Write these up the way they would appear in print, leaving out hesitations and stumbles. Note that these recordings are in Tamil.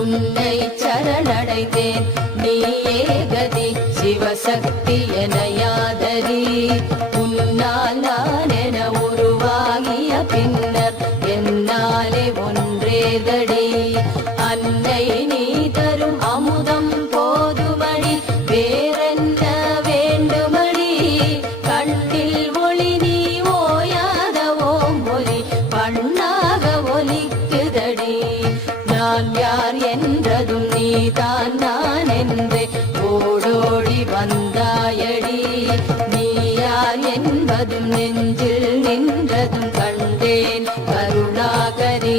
உன்னை சரணடைந்தேன் நீயே கதி சிவசக்தி எனையாதரி உன்னால் நான் என உருவாகிய பின்னர் என்னாலே ஒன்றேதடி அன்னை நீ தரும் அமுதம் போதுமடி வேறென்ன வேண்டுமடி கண்ணில் ஒளி நீ ஓயாத ஓம்பொலி பண்ணாக ஒலிக்குதடி நான் யார் என்றதும் நீதான் நான் என்றே ஓடோடி வந்தாயடி நீ யார் என்பதும் நெஞ்சில் நின்றதும் கண்டேன் கருணாகரி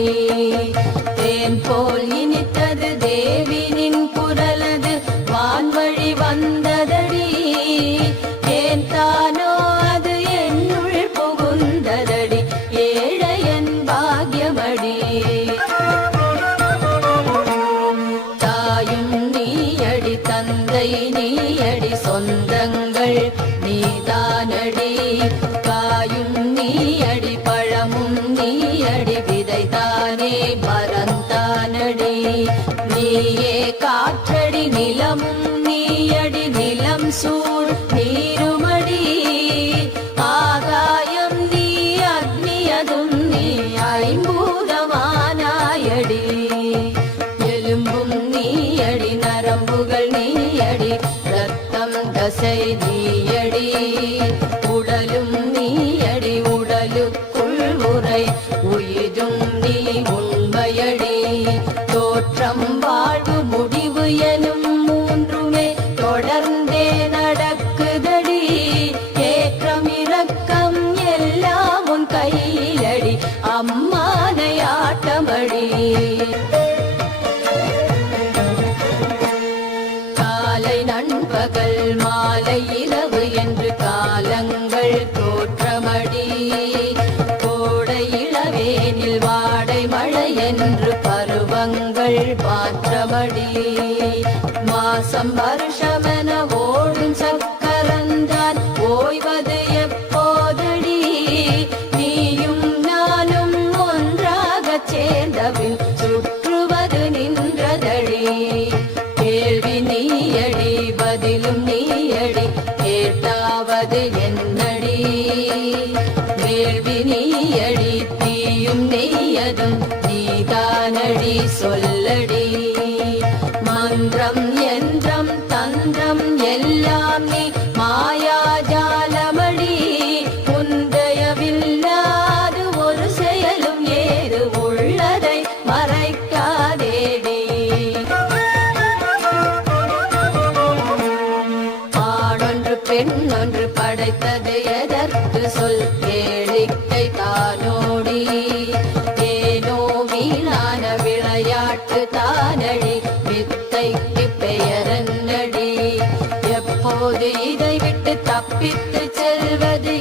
தேன் போல் இனித்தது தேவினின் குரலது வான்வழி வந்ததடி ஏன் தானோ அது என்னுள் புகுந்ததடி ஏழையன் பாக்யமடி தாயும் நீயடி தந்தை நீயடி சொந்தங்கள் நீதானடி காயும் நீயடி பழமும் நீயடி விதைதானே மறந்தானடி நீயே காற்றடி நிலமும் நீயடி நிலம் சூழ் நீருமடி ஆகாயம் நீ அக்னியதும் நீ ஐம்பூதமானாயடி எலும்பும் நீயடி நரம்புகள் நீயடி ரத்தம் தசை நீயடி உடலும் நீயடி உடலுக்குள் உரை உயிரும் நீ உண்மையடி தோற்றம் வாழ்வு முடிவு எனும் மூன்றுமே தொடர்ந்தே நடக்குதடி ஏற்றம் இரக்கம் எல்லாம் உன் கையிலடி அம்மானை ஆட்டமடி காலை நண்பகல் மாலை இரவு என்று காலங்கள் தோற்றமடி கோடை இளவேனில் வாடை மழை என்று பருவங்கள் மாற்றமடி மாசம் வருஷமென ஓடும் சக்கரந்தான் ஓய்வது எப்போதடி நீயும் நானும் ஒன்றாகச் சேர்ந்தபின் சுற்றுவது நின்றதடி கேள்வி நீயடி பதிலும் நீயடி கேட்டாவது என்னடி வேள்வி நீயடி தீயும் நெய்யதும் நீதானடி சொல்லடி மந்திரம் யந்திரம் தந்திரம் எல்லாம் நீ மாயாஜாலமடி உந்தயவில்லாது ஒரு செயலும் ஏது உள்ளதை மறைக்காதேடி ஆணொன்று பெண்ணொன்று படைத்தது எதற்கு சொல் கேளிக்கை தானோடி ஏனோ வீணான விளையாட்டு தானடி வித்தைக்கு பெயரன்னடி எப்போது இதை விட்டு தப்பித்து செல்வது